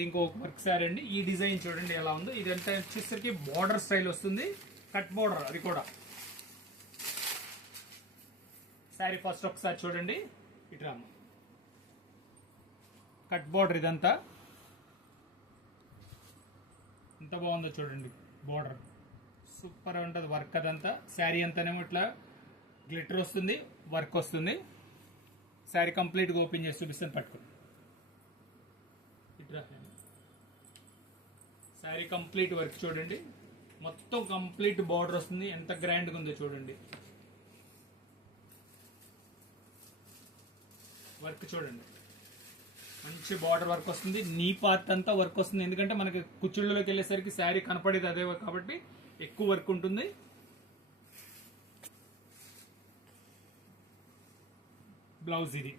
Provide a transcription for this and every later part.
ఇంకొక work sorry అండి. ఈ డిజైన్ చూడండి ఎలా ఉందో. ఇదంతా వచ్చేసరికి బార్డర్ స్టైల్ వస్తుంది, కట్ బార్డర్. అది కూడా సారీ ఫస్ట్ ఒకసారి చూడండి. ఇట్లా కట్ బార్డర్, ఇదంతా ఎంత బాగుందో చూడండి. బార్డర్ సూపర్ ఉంటుంది. వర్క్ అదంతా శారీ అంతానేమో ఇట్లా గ్లిటర్ వస్తుంది, వర్క్ వస్తుంది. శారీ కంప్లీట్గా ఓపెన్ చేసి చూపిస్తాను, పట్టుకోండి. ఇట్లా శారీ కంప్లీట్ వర్క్ చూడండి. మొత్తం కంప్లీట్ బార్డర్ వస్తుంది. ఎంత గ్రాండ్గా ఉందో చూడండి. వర్క్ చూడండి, మంచి బార్డర్ వర్క్ వస్తుంది. నీ పార్ట్ అంతా వర్క్ వస్తుంది. ఎందుకంటే మనకి కుచ్చుళ్ళలోకి వెళ్ళేసరికి శారీ కనపడేది అదే కాబట్టి ఎక్కువ వర్క్ ఉంటుంది. బ్లౌజ్ ఇది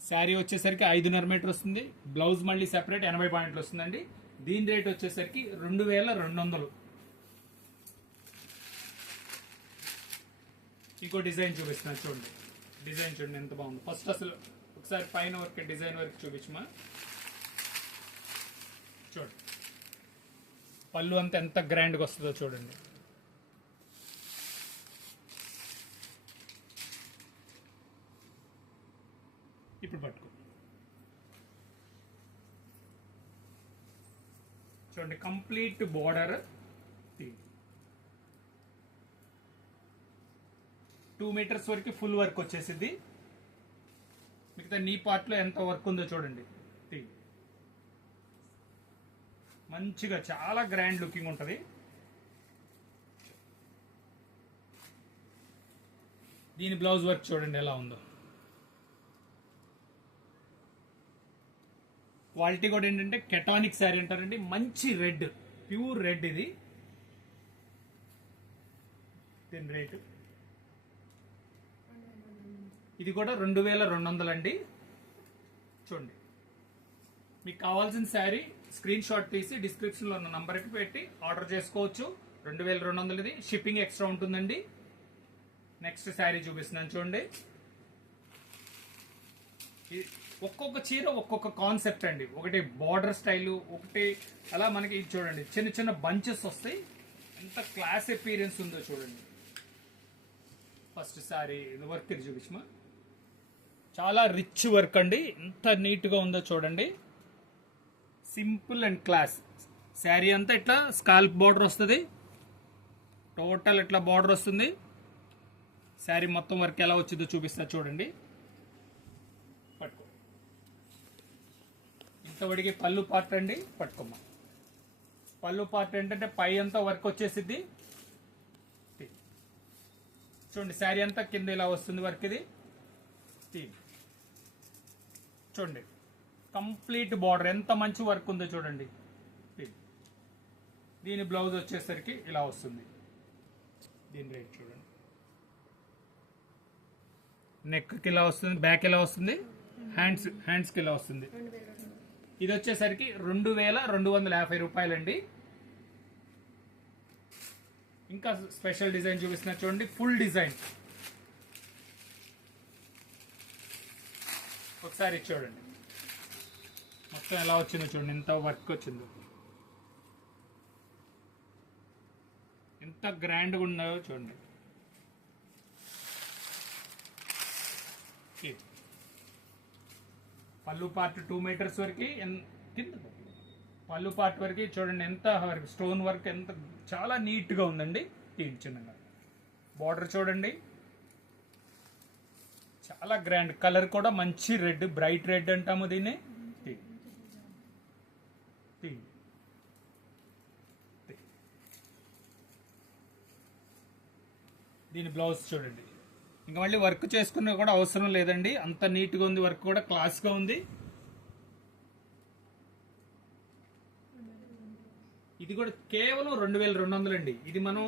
శారీ వచ్చేసరికి 5.5 మీటర్ వస్తుంది. బ్లౌజ్ మళ్ళీ సెపరేట్ 80 పాయింట్లు వస్తుందండి. దీని రేట్ వచ్చేసరికి 2200. ఇంకో డిజైన్ చూపిస్తున్నాను చూడండి. డిజైన్ చూడండి ఎంత బాగుంది. ఫస్ట్ అసలు ఒకసారి పైన వర్క్, డిజైన్ వర్క్ చూపించమా. చూడండి పళ్ళు అంతా ఎంత గ్రాండ్గా వస్తుందో చూడండి. ఇప్పుడు పట్టుకో చూడండి. కంప్లీట్ బార్డర్ 2 మీటర్స్ వరకు ఫుల్ వర్క్ వచ్చేసింది. మిగతా నీ పార్ట్లో ఎంత వర్క్ ఉందో చూడండి. మంచిగా చాలా గ్రాండ్ లుకింగ్ ఉంటుంది. దీని బ్లౌజ్ వర్క్ చూడండి ఎలా ఉందో. క్వాలిటీ కూడా ఏంటంటే కెటానిక్ శారీ అంటారండి. మంచి రెడ్, ప్యూర్ రెడ్ ఇది. దీని రేటు ఇది కూడా 2200 అండి. చూడండి, మీకు కావాల్సిన శారీ స్క్రీన్ షాట్ తీసి డిస్క్రిప్షన్లో ఉన్న నంబర్కి పెట్టి ఆర్డర్ చేసుకోవచ్చు. 2200 ఇది. షిప్పింగ్ ఎక్స్ట్రా ఉంటుందండి. నెక్స్ట్ శారీ చూపిస్తున్నాను చూడండి. ఒక్కొక్క చీర ఒక్కొక్క కాన్సెప్ట్ అండి. ఒకటి బార్డర్ స్టైలు, ఒకటి అలా మనకి ఇది చూడండి. చిన్న చిన్న బంచెస్ వస్తాయి. ఎంత క్లాస్ అపీరియన్స్ ఉందో చూడండి. ఫస్ట్ శారీ వర్క్ ఇది చూపించమా. చాలా రిచ్ వర్క్ అండి. ఎంత నీట్గా ఉందో చూడండి. Simple and class. శారీ అంతా ఇట్లా స్కాల్ప్ బార్డర్ వస్తుంది. టోటల్ ఇట్లా బార్డర్ వస్తుంది. శారీ మొత్తం వర్క్ ఎలా వచ్చిందో చూపిస్తా చూడండి. పట్టుకో. ఇంతవరకు పళ్ళు పార్ట్ అండి. పట్టుకోమ్మా. పళ్ళు పార్ట్ ఏంటంటే పై అంతా వర్క్ వచ్చేసిద్ది. చూడండి శారీ అంతా కింద ఇలా వస్తుంది వర్క్. ఇది చూడండి కంప్లీట్ బార్డర్ ఎంత మంచి వర్క్ ఉందో చూడండి. దీని బ్లౌజ్ వచ్చేసరికి ఇలా వస్తుంది. దీని రేట్ చూడండి. నెక్కి ఇలా వస్తుంది, బ్యాక్ ఇలా వస్తుంది, హ్యాండ్స్కి ఇలా వస్తుంది. ఇది వచ్చేసరికి 2250 రూపాయలండి. ఇంకా స్పెషల్ డిజైన్ చూపిస్తున్నా చూడండి. ఫుల్ డిజైన్ ఒకసారి చూడండి. మొత్తం ఎలా వచ్చిందో చూడండి. ఎంత వర్క్ వచ్చిందో, ఎంత గ్రాండ్గా ఉన్నాయో చూడండి. పళ్ళు పార్ట్ 2 మీటర్స్ వరకు కింద పళ్ళు పార్ట్ వరకు చూడండి. ఎంత వర్క్, స్టోన్ వర్క్ ఎంత చాలా నీట్గా ఉందండి. చిన్నగా బార్డర్ చూడండి. చాలా గ్రాండ్. కలర్ కూడా మంచి రెడ్, బ్రైట్ రెడ్ అంటాము దీన్ని. దీని బ్లౌజ్ చూడండి. ఇంకా మళ్ళీ వర్క్ చేసుకునే కూడా అవసరం లేదండి. అంత నీట్గా ఉంది. వర్క్ కూడా క్లాస్గా ఉంది. ఇది కూడా కేవలం 2200 అండి. ఇది మనం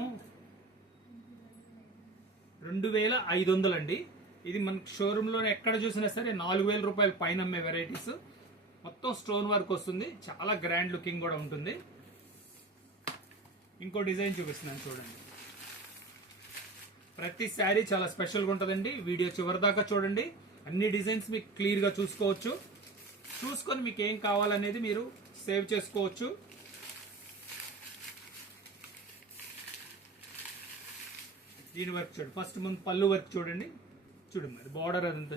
2500 అండి. ఇది మనకి షోరూంలో ఎక్కడ చూసినా సరే 4000 రూపాయలు పైన అమ్మే వెరైటీస్. మొత్తం స్టోన్ వర్క్ వస్తుంది. చాలా గ్రాండ్ లుకింగ్ కూడా ఉంటుంది. ఇంకో డిజైన్ చూపిస్తున్నాను చూడండి. ప్రతి శారీ చాలా స్పెషల్గా ఉంటుందండి. వీడియో చివరి దాకా చూడండి. అన్ని డిజైన్స్ మీకు క్లియర్గా చూసుకోవచ్చు. చూసుకొని మీకు ఏం కావాలనేది మీరు సేవ్ చేసుకోవచ్చు. దీని వర్క్ చూడండి. ఫస్ట్ ముందు పళ్ళు వర్క్ చూడండి. చూడండి మరి బార్డర్ అదంతా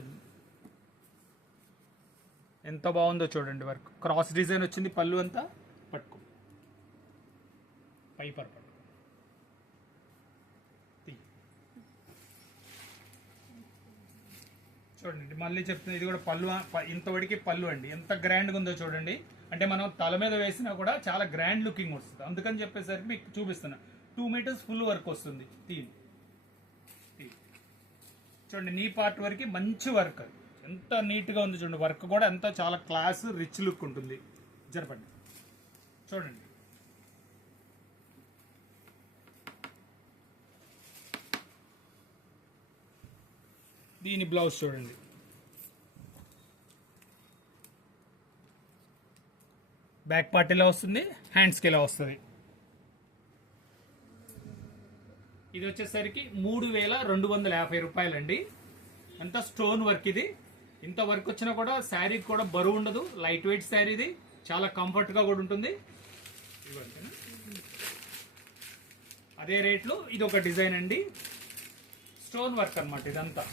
ఎంత బాగుందో చూడండి. వర్క్ క్రాస్ డిజైన్ వచ్చింది. పళ్ళు అంతా పట్టుకో పైపర్ పట్టుకో చూడండి. మళ్ళీ చెప్తున్నా, ఇది కూడా పళ్ళు ఇంతవరకు పళ్ళు అండి. ఎంత గ్రాండ్గా ఉందో చూడండి. అంటే మనం తల మీద వేసినా కూడా చాలా గ్రాండ్ లుకింగ్ వస్తుంది. అందుకని చెప్పేసరికి మీకు చూపిస్తున్నా. 2 మీటర్స్ ఫుల్ వర్క్ వస్తుంది. చూడండి, నీ పార్ట్ వరకు మంచి వర్క్. ఎంత నీట్గా ఉంది చూడండి. వర్క్ కూడా ఎంత చాలా క్లాస్ రిచ్ లుక్ ఉంటుంది. జరపండి చూడండి. దీని బ్లౌజ్ చూడండి. బ్యాక్ పార్ట్ ఇలా వస్తుంది, హ్యాండ్స్కి ఇలా వస్తుంది. ఇది వచ్చేసరికి 3250 రూపాయలండి. అంతా స్టోన్ వర్క్. ఇది ఇంత వర్క్ వచ్చినా కూడా శారీకి కూడా బరువు ఉండదు. Light weight sari. ఇది చాలా కంఫర్ట్గా కూడా ఉంటుంది. అదే రేట్లో ఇది ఒక డిజైన్ అండి. స్టోన్ వర్క్ అన్నమాట. ఇదంతా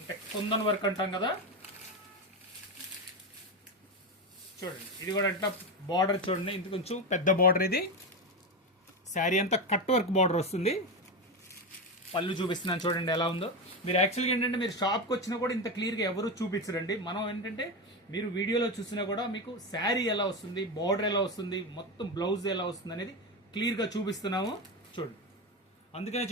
అంటే కుందన్ వర్క్ అంటాం కదా. చూడండి, ఇది కూడా అంటే బార్డర్ చూడండి. ఇది కొంచెం పెద్ద బార్డర్. ఇది శారీ అంతా కట్ వర్క్ బార్డర్ వస్తుంది. పళ్ళు చూపిస్తున్నాను చూడండి ఎలా ఉందో. మీరు యాక్చువల్గా ఏంటంటే మీరు షాప్కి వచ్చినా కూడా ఇంత క్లియర్గా ఎవరు చూపించరండి. మనం ఏంటంటే మీరు వీడియోలో చూసినా కూడా మీకు శారీ ఎలా వస్తుంది, బార్డర్ ఎలా వస్తుంది, మొత్తం బ్లౌజ్ ఎలా వస్తుంది అనేది క్లియర్గా చూపిస్తున్నాము. చూడండి, అందుకనే